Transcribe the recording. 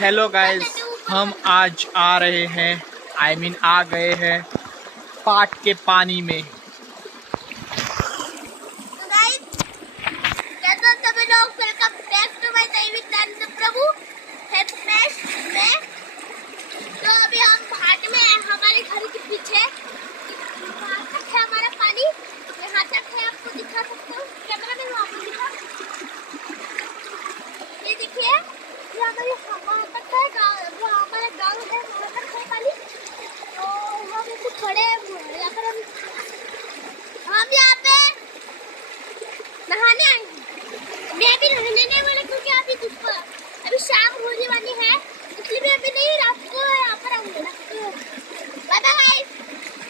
Hello guys, हम आज आ रहे हैं आ गए हैं पाट के पानी में।